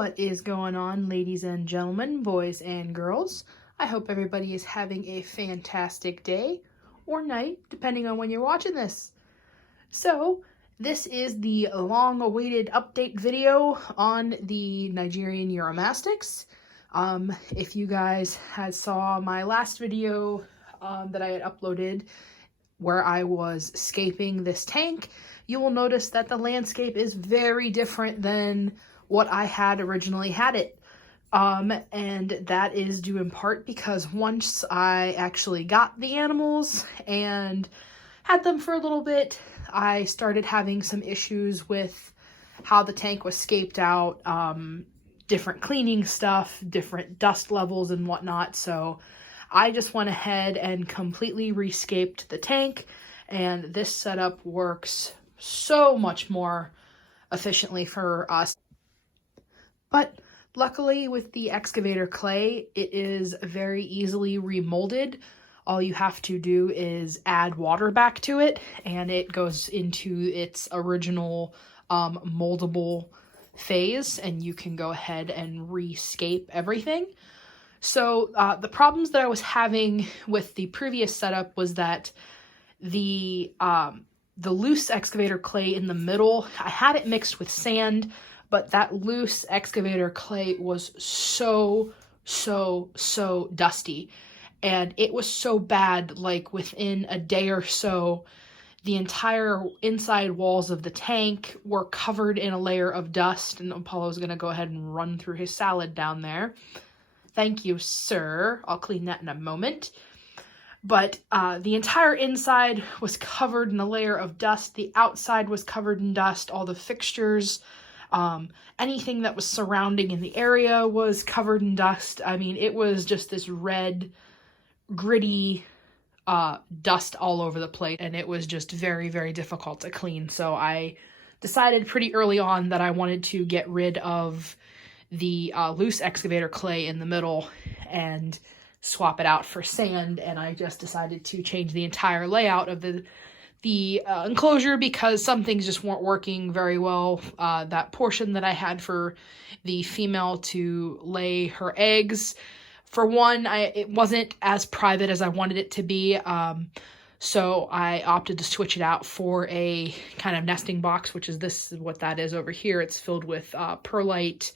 What is going on, ladies and gentlemen, boys and girls? I hope everybody is having a fantastic day or night, depending on when you're watching this. So, this is the long-awaited update video on the Nigerian Uromastyx. If you guys had saw my last video that I had uploaded where I was scaping this tank, you will notice that the landscape is very different than what I had originally had it. And that is due in part because once I actually got the animals and had them for a little bit, I started having some issues with how the tank was scaped out, different cleaning stuff, different dust levels and whatnot. So I just went ahead and completely rescaped the tank, and this setup works so much more efficiently for us. But luckily with the excavator clay, it is very easily remolded. All you have to do is add water back to it and it goes into its original moldable phase, and you can go ahead and rescape everything. So the problems that I was having with the previous setup was that the loose excavator clay in the middle, I had it mixed with sand, but that loose excavator clay was so dusty. And it was so bad, like within a day or so, the entire inside walls of the tank were covered in a layer of dust. And Apollo's going to go ahead and run through his salad down there. Thank you, sir. I'll clean that in a moment. But the entire inside was covered in a layer of dust. The outside was covered in dust. All the fixtures, anything that was surrounding in the area was covered in dust. I mean, it was just this red, gritty dust all over the place, and it was just very difficult to clean. So I decided pretty early on that I wanted to get rid of the loose excavator clay in the middle and swap it out for sand, and I just decided to change the entire layout of the enclosure because some things just weren't working very well. That portion that I had for the female to lay her eggs, for one, it wasn't as private as I wanted it to be, so I opted to switch it out for a kind of nesting box, which is what that is over here. It's filled with perlite,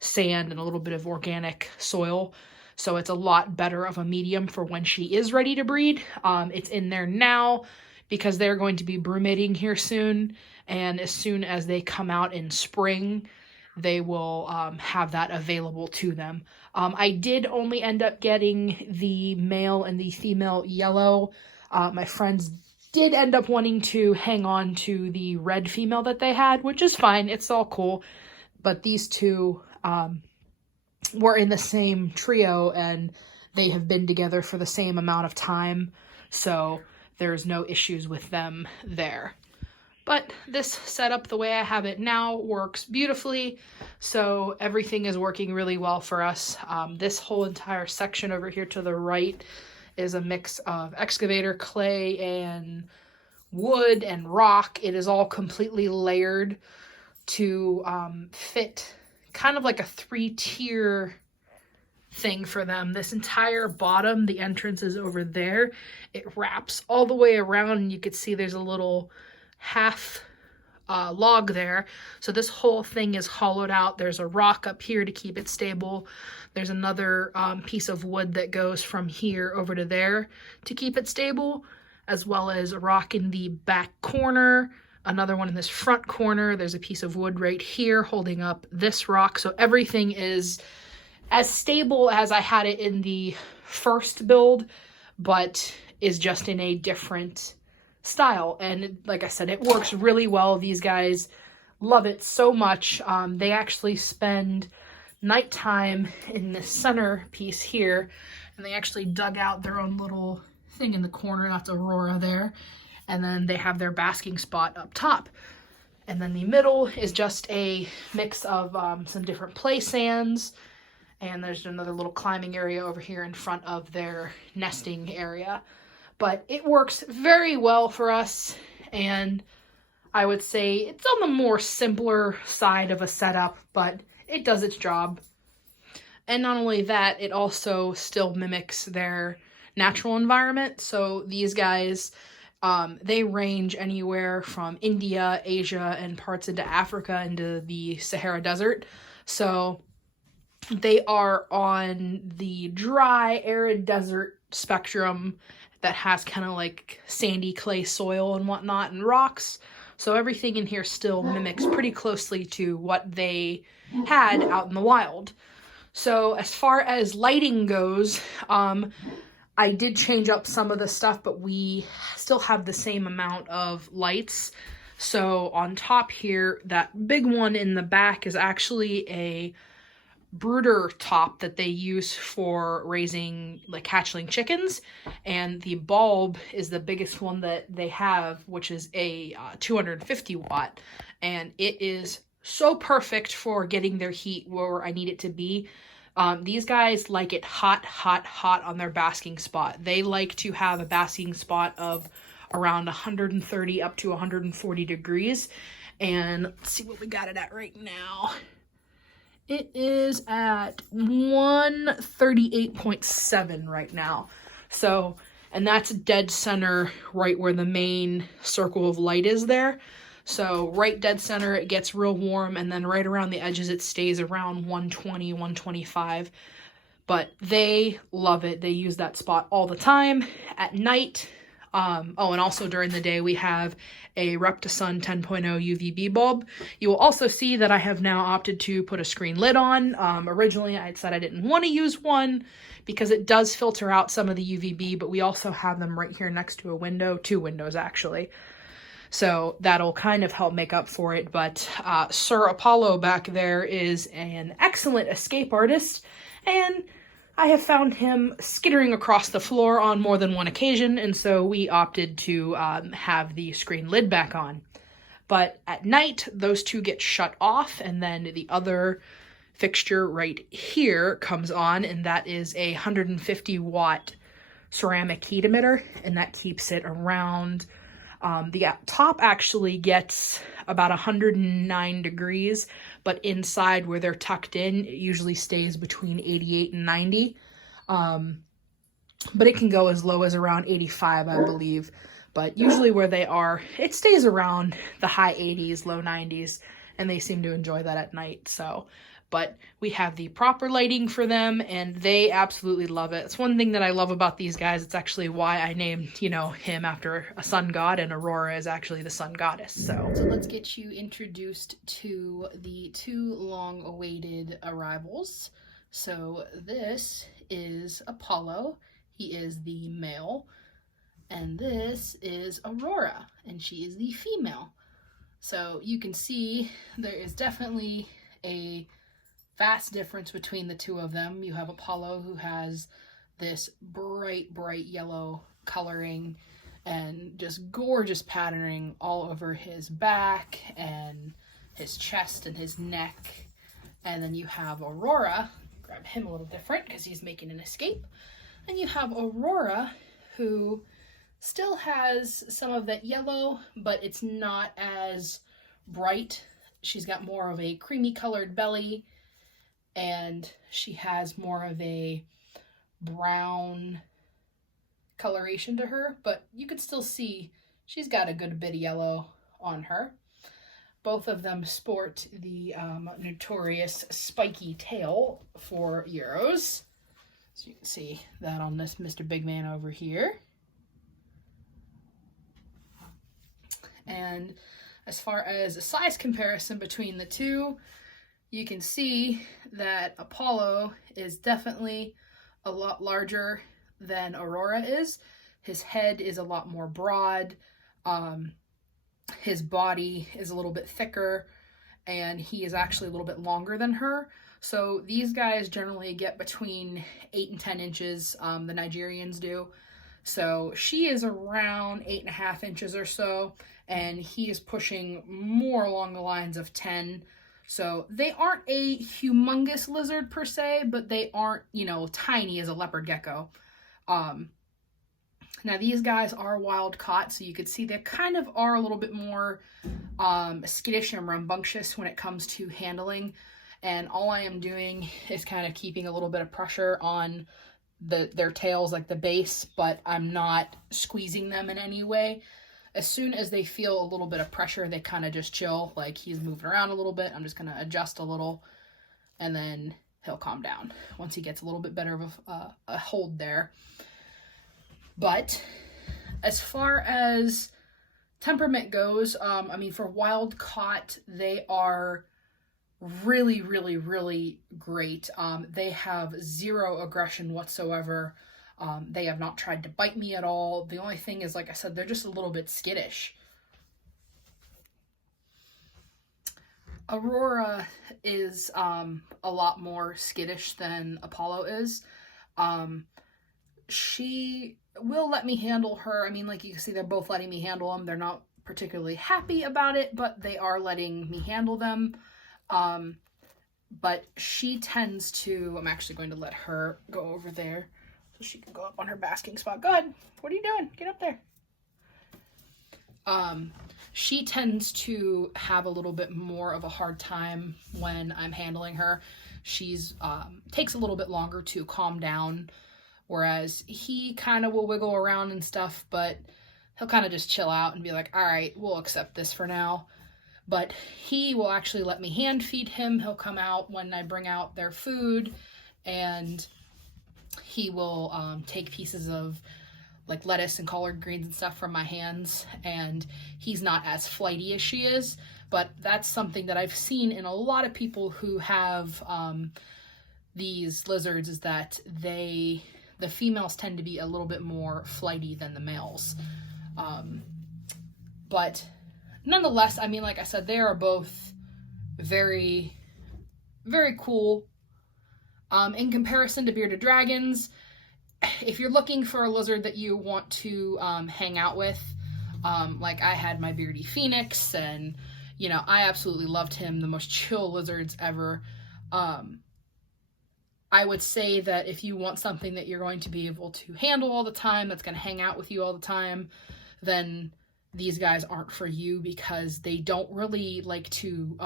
sand, and a little bit of organic soil. So it's a lot better of a medium for when she is ready to breed. It's in there now because they're going to be brumating here soon. And as soon as they come out in spring, they will have that available to them. I did only end up getting the male and the female yellow. My friends did end up wanting to hang on to the red female that they had, which is fine. It's all cool. But these two were in the same trio, and they have been together for the same amount of time, so there's no issues with them there. But this setup, the way I have it now, works beautifully, so everything is working really well for us. This whole entire section over here to the right is a mix of excavator clay and wood and rock. It is all completely layered to fit kind of like a 3-tier thing for them. This entire bottom, the entrance is over there. It wraps all the way around, and you can see there's a little half log there. So this whole thing is hollowed out. There's a rock up here to keep it stable. There's another piece of wood that goes from here over to there to keep it stable, as well as a rock in the back corner, another one in this front corner. There's a piece of wood right here holding up this rock. So everything is as stable as I had it in the first build, but is just in a different style. And like I said, it works really well. These guys love it so much. They actually spend nighttime in the center piece here, and they actually dug out their own little thing in the corner. That's Aurora there. And then they have their basking spot up top. And then the middle is just a mix of some different play sands. And there's another little climbing area over here in front of their nesting area. But it works very well for us. And I would say it's on the more simpler side of a setup, but it does its job. And not only that, it also still mimics their natural environment. So these guys, they range anywhere from India, Asia, and parts into Africa, into the Sahara Desert. So they are on the dry, arid desert spectrum that has kind of like sandy clay soil and whatnot and rocks. So everything in here still mimics pretty closely to what they had out in the wild. So as far as lighting goes, I did change up some of the stuff, but we still have the same amount of lights. So on top here, that big one in the back is actually a brooder top that they use for raising like hatchling chickens, and the bulb is the biggest one that they have, which is a 250 watt, and it is so perfect for getting their heat where I need it to be. These guys like it hot, hot, hot on their basking spot. They like to have a basking spot of around 130 up to 140 degrees. And let's see what we got it at right now. It is at 138.7 right now. So, and that's dead center right where the main circle of light is there. So right dead center, it gets real warm, and then right around the edges, it stays around 120, 125. But they love it. They use that spot all the time. At night, and also during the day, we have a Reptisun 10.0 UVB bulb. You will also see that I have now opted to put a screen lid on. Originally, I had said I didn't want to use one because it does filter out some of the UVB, but we also have them right here next to a window, 2 windows actually. So that'll kind of help make up for it. But Sir Apollo back there is an excellent escape artist, and I have found him skittering across the floor on more than one occasion, and so we opted to have the screen lid back on. But at night, those two get shut off, and then the other fixture right here comes on, and that is a 150 watt ceramic heat emitter, and that keeps it around. The top actually gets about 109 degrees, but inside where they're tucked in, it usually stays between 88 and 90. But it can go as low as around 85, I believe. But usually where they are, it stays around the high 80s, low 90s, and they seem to enjoy that at night. So, but we have the proper lighting for them, and they absolutely love it. It's one thing that I love about these guys. It's actually why I named, him after a sun god, and Aurora is actually the sun goddess. So let's get you introduced to the 2 long-awaited arrivals. So this is Apollo. He is the male. And this is Aurora, and she is the female. So you can see there is definitely a vast difference between the 2 of them. You have Apollo, who has this bright, bright yellow coloring and just gorgeous patterning all over his back and his chest and his neck. And then you have Aurora. Grab him a little different because he's making an escape. And you have Aurora, who still has some of that yellow, but it's not as bright. She's got more of a creamy colored belly, and she has more of a brown coloration to her, but you can still see she's got a good bit of yellow on her. Both of them sport the notorious spiky tail for Euros. So you can see that on this Mr. Big Man over here. And as far as a size comparison between the 2, you can see that Apollo is definitely a lot larger than Aurora is. His head is a lot more broad. His body is a little bit thicker, and he is actually a little bit longer than her. So these guys generally get between 8 and 10 inches, the Nigerians do. So she is around 8.5 inches or so, and he is pushing more along the lines of 10. So they aren't a humongous lizard per se, but they aren't, tiny as a leopard gecko. Now these guys are wild caught, so you could see they kind of are a little bit more skittish and rambunctious when it comes to handling. and all I am doing is kind of keeping a little bit of pressure on their tails, like the base, but I'm not squeezing them in any way. As soon as they feel a little bit of pressure, they kind of just chill, like he's moving around a little bit. I'm just going to adjust a little, and then he'll calm down once he gets a little bit better of a hold there. But as far as Temperament goes, I mean, for wild caught, they are really, really, really great. They have zero aggression whatsoever. They have not tried to bite me at all. The only thing is, like I said, they're just a little bit skittish. Aurora is a lot more skittish than Apollo is. She will let me handle her. I mean, like you can see, they're both letting me handle them. They're not particularly happy about it, but they are letting me handle them. But she tends to, I'm actually going to let her go over there so she can go up on her basking spot. Go ahead. What are you doing? Get up there. She tends to have a little bit more of a hard time when I'm handling her. She's, takes a little bit longer to calm down, whereas he kind of will wiggle around and stuff, but he'll kind of just chill out and be like, all right, we'll accept this for now. But he will actually let me hand feed him. He'll come out when I bring out their food, and he will take pieces of like lettuce and collard greens and stuff from my hands, and he's not as flighty as she is. But that's something that I've seen in a lot of people who have these lizards, is that the females tend to be a little bit more flighty than the males. But nonetheless, I mean, like I said, they are both very, very cool. In comparison to bearded dragons, if you're looking for a lizard that you want to hang out with, like I had my beardy phoenix, and you know, I absolutely loved him, the most chill lizards ever. I would say that if you want something that you're going to be able to handle all the time, that's going to hang out with you all the time, then these guys aren't for you, because they don't really like to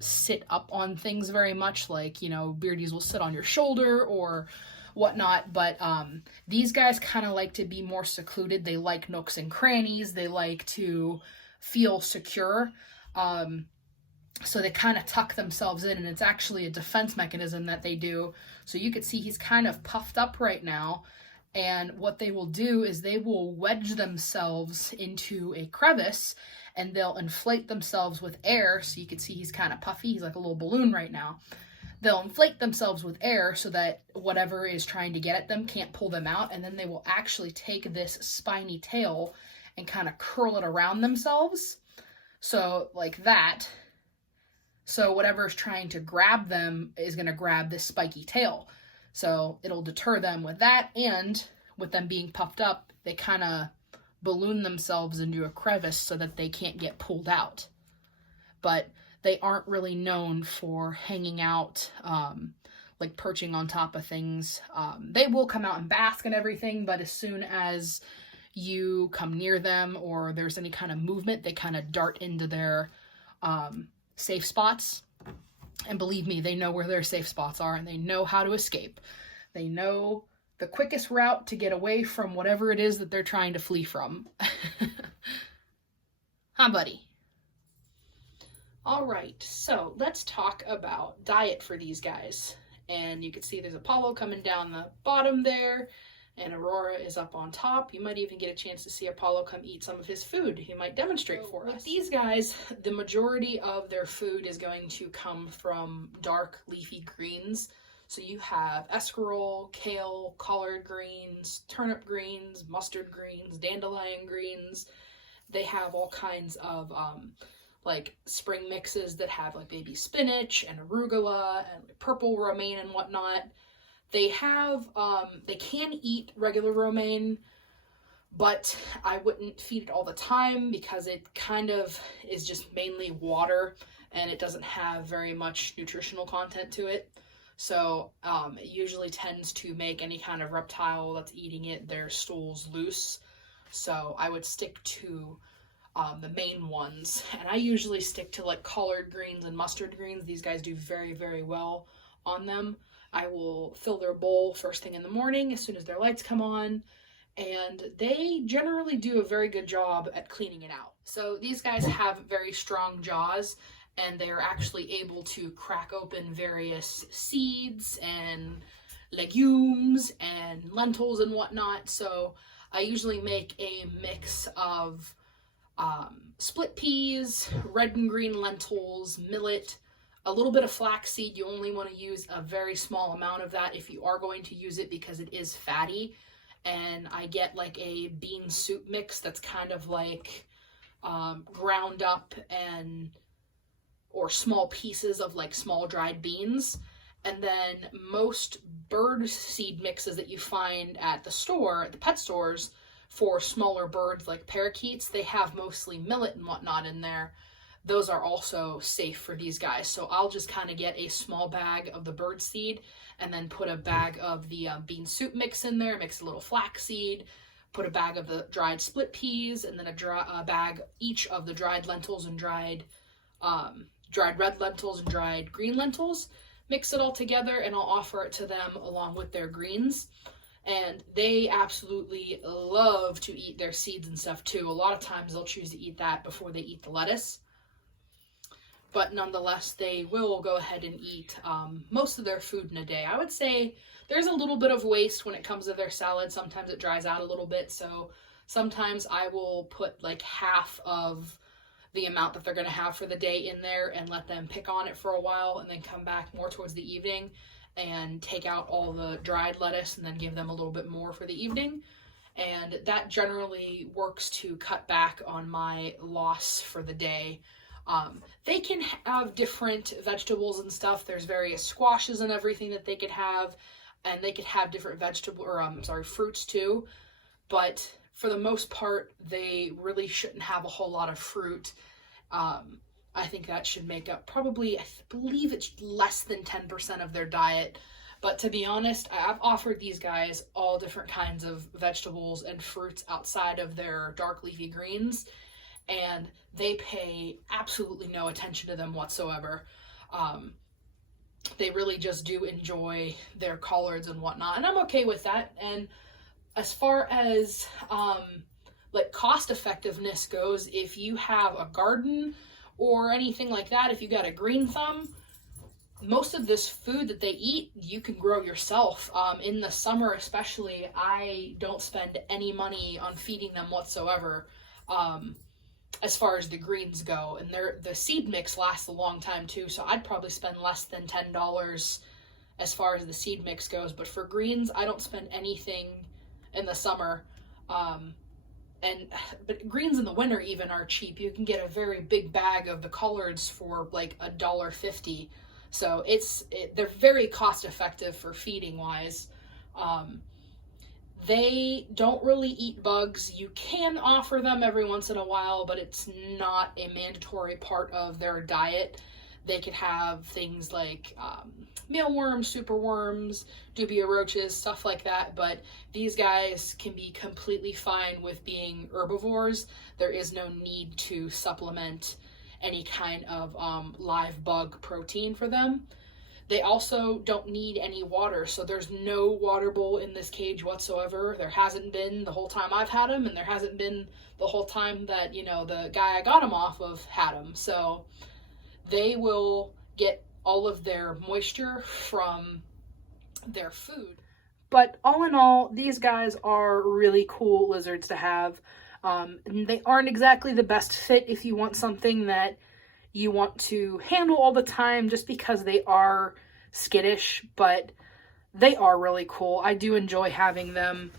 sit up on things very much. Like, you know, beardies will sit on your shoulder or whatnot, but these guys kind of like to be more secluded. They like nooks and crannies. They like to feel secure. So they kind of tuck themselves in, and it's actually a defense mechanism that they do. So you can see he's kind of puffed up right now, and what they will do is they will wedge themselves into a crevice, and they'll inflate themselves with air. So you can see he's kind of puffy. He's like a little balloon right now. They'll inflate themselves with air so that whatever is trying to get at them can't pull them out, and then they will actually take this spiny tail and kind of curl it around themselves. So like that. So whatever is trying to grab them is going to grab this spiky tail. So it'll deter them with that, and with them being puffed up, they kind of balloon themselves into a crevice so that they can't get pulled out. But they aren't really known for hanging out, like perching on top of things. They will come out and bask and everything, but as soon as you come near them or there's any kind of movement, they kind of dart into their safe spots. And believe me, they know where their safe spots are, and they know how to escape. They know the quickest route to get away from whatever it is that they're trying to flee from. Huh, buddy? All right, so let's talk about diet for these guys. And you can see there's Apollo coming down the bottom there, and Aurora is up on top. You might even get a chance to see Apollo come eat some of his food. He might demonstrate for us. With these guys, the majority of their food is going to come from dark leafy greens. So you have escarole, kale, collard greens, turnip greens, mustard greens, dandelion greens. They have all kinds of like spring mixes that have like baby spinach and arugula and like purple romaine and whatnot. They have, they can eat regular romaine, but I wouldn't feed it all the time because it kind of is just mainly water and it doesn't have very much nutritional content to it. So it usually tends to make any kind of reptile that's eating it, their stools loose. So I would stick to the main ones. And I usually stick to like collard greens and mustard greens. These guys do very, very well on them. I will fill their bowl first thing in the morning as soon as their lights come on, and they generally do a very good job at cleaning it out. So these guys have very strong jaws, and they're actually able to crack open various seeds and legumes and lentils and whatnot. So I usually make a mix of split peas, red and green lentils, millet, a little bit of flaxseed. You only want to use a very small amount of that if you are going to use it because it is fatty. And I get like a bean soup mix that's kind of like ground up or small pieces of like small dried beans. And then most bird seed mixes that you find at the store, at the pet stores, for smaller birds like parakeets, they have mostly millet and whatnot in there. Those are also safe for these guys. So I'll just kind of get a small bag of the bird seed and then put a bag of the bean soup mix in there, mix a little flaxseed, put a bag of the dried split peas, and then a bag each of the dried lentils and dried red lentils and dried green lentils. Mix it all together, and I'll offer it to them along with their greens. And they absolutely love to eat their seeds and stuff too. A lot of times they'll choose to eat that before they eat the lettuce. But nonetheless, they will go ahead and eat most of their food in a day. I would say there's a little bit of waste when it comes to their salad. Sometimes it dries out a little bit. So sometimes I will put like half of the amount that they're going to have for the day in there and let them pick on it for a while, and then come back more towards the evening and take out all the dried lettuce and then give them a little bit more for the evening. And that generally works to cut back on my loss for the day. They can have different vegetables and stuff. There's various squashes and everything that they could have, and they could have different fruits too. But for the most part, they really shouldn't have a whole lot of fruit. I think that should make up probably, I believe it's less than 10% of their diet. But to be honest, I've offered these guys all different kinds of vegetables and fruits outside of their dark leafy greens, and they pay absolutely no attention to them whatsoever. They really just do enjoy their collards and whatnot, and I'm okay with that. And as far as like cost effectiveness goes, if you have a garden or anything like that, if you got a green thumb, most of this food that they eat, you can grow yourself. In the summer especially, I don't spend any money on feeding them whatsoever, as far as the greens go. And the seed mix lasts a long time too, so I'd probably spend less than $10 as far as the seed mix goes. But for greens, I don't spend anything in the summer. But greens in the winter even are cheap. You can get a very big bag of the collards for like $1.50. So they're very cost effective for feeding wise. They don't really eat bugs. You can offer them every once in a while, but it's not a mandatory part of their diet. They could have things like mealworms, superworms, dubia roaches, stuff like that, but these guys can be completely fine with being herbivores. There is no need to supplement any kind of live bug protein for them. They also don't need any water, so there's no water bowl in this cage whatsoever. There hasn't been the whole time I've had them, and there hasn't been the whole time that, the guy I got them off of had them. So they will get all of their moisture from their food. But all in all, these guys are really cool lizards to have. And they aren't exactly the best fit if you want something that you want to handle all the time, just because they are skittish, but they are really cool. I do enjoy having them.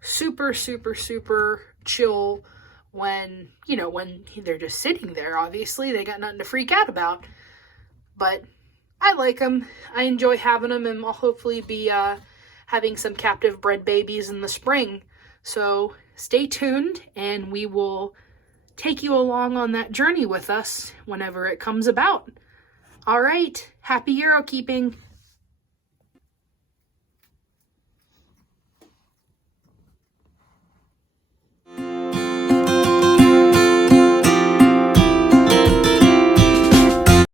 Super, super, super chill when they're just sitting there. Obviously, they got nothing to freak out about. But I like them. I enjoy having them, and I'll hopefully be having some captive bred babies in the spring. So stay tuned, and we will take you along on that journey with us whenever it comes about. All right, happy Euro keeping.